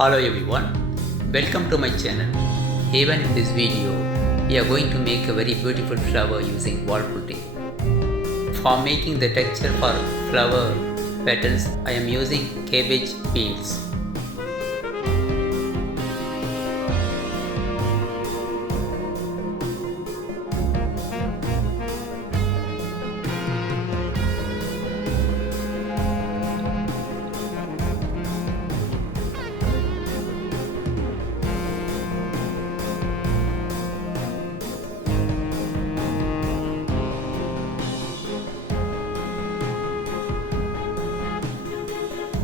Hello everyone, welcome to my channel. Even in this video, we are going to make a very beautiful flower using wallputty. For making the texture for flower petals, I am using cabbage peels.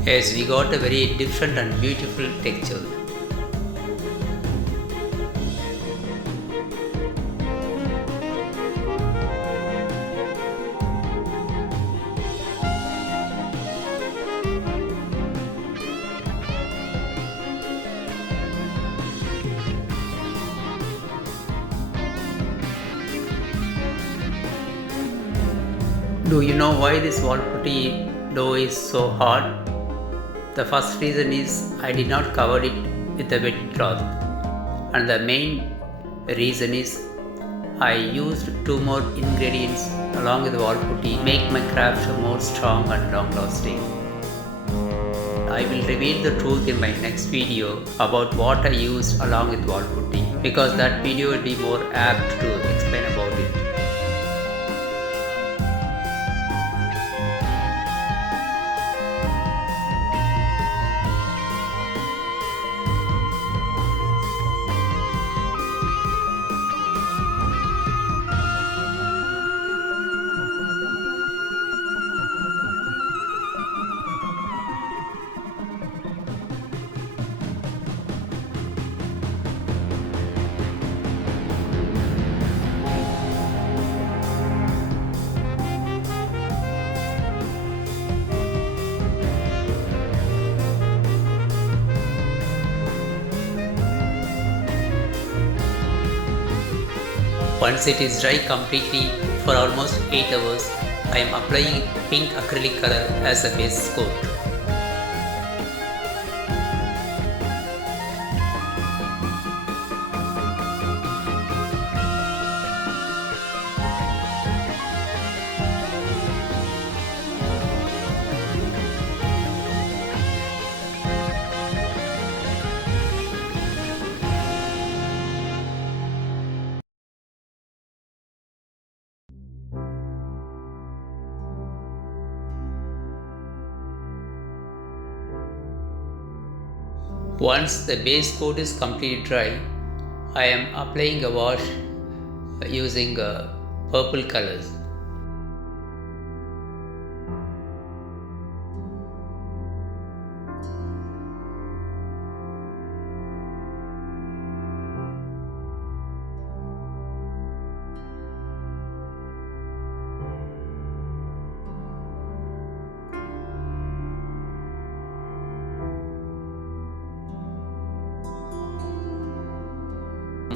Yes, we got a very different and beautiful texture. Do you know why this wallputty dough is so hard? The first reason is I did not cover it with a wet cloth, and the main reason is I used 2 more ingredients along with the wallputty to make my craft more strong and long lasting. I will reveal the truth in my next video about what I used along with wallputty, because that video will be more apt to explain about it. Once it is dry completely for almost 8 hours, I am applying pink acrylic color as a base coat. Once the base coat is completely dry, I am applying a wash using purple colors.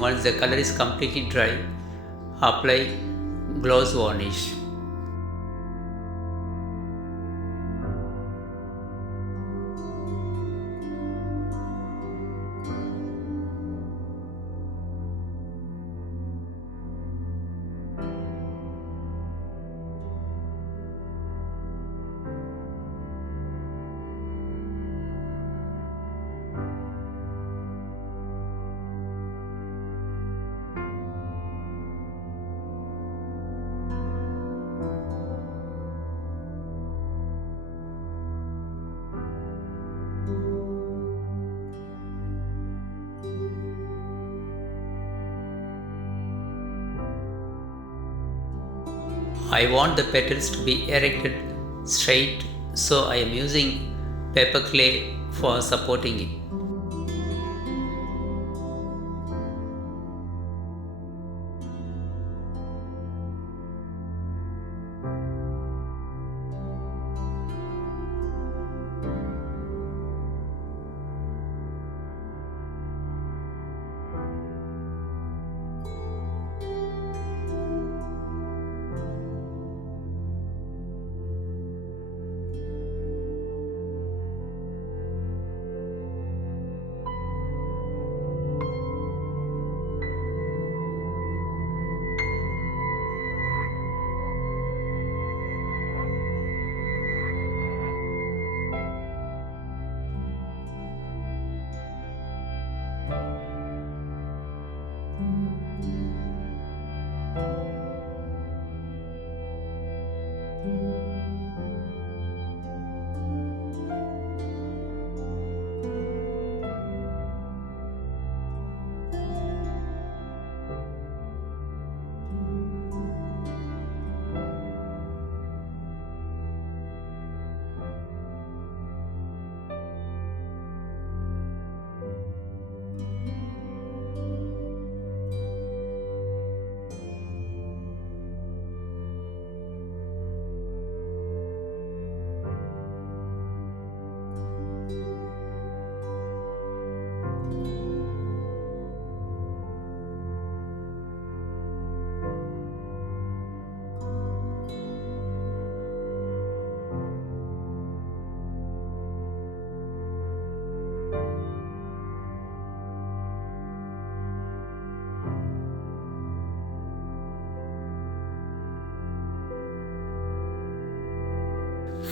Once the color is completely dry, apply gloss varnish. I want the petals to be erected straight, so I am using paper clay for supporting it.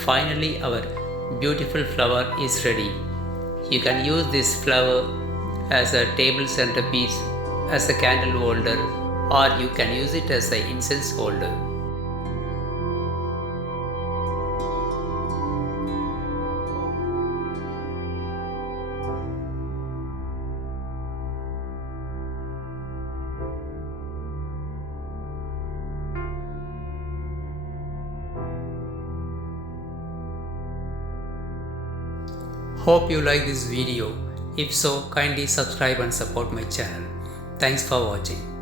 finally our beautiful flower is ready. You can use this flower as a table centerpiece, as a candle holder, or you can use it as an incense holder. Hope you like this video. If so, kindly subscribe and support my channel. Thanks for watching.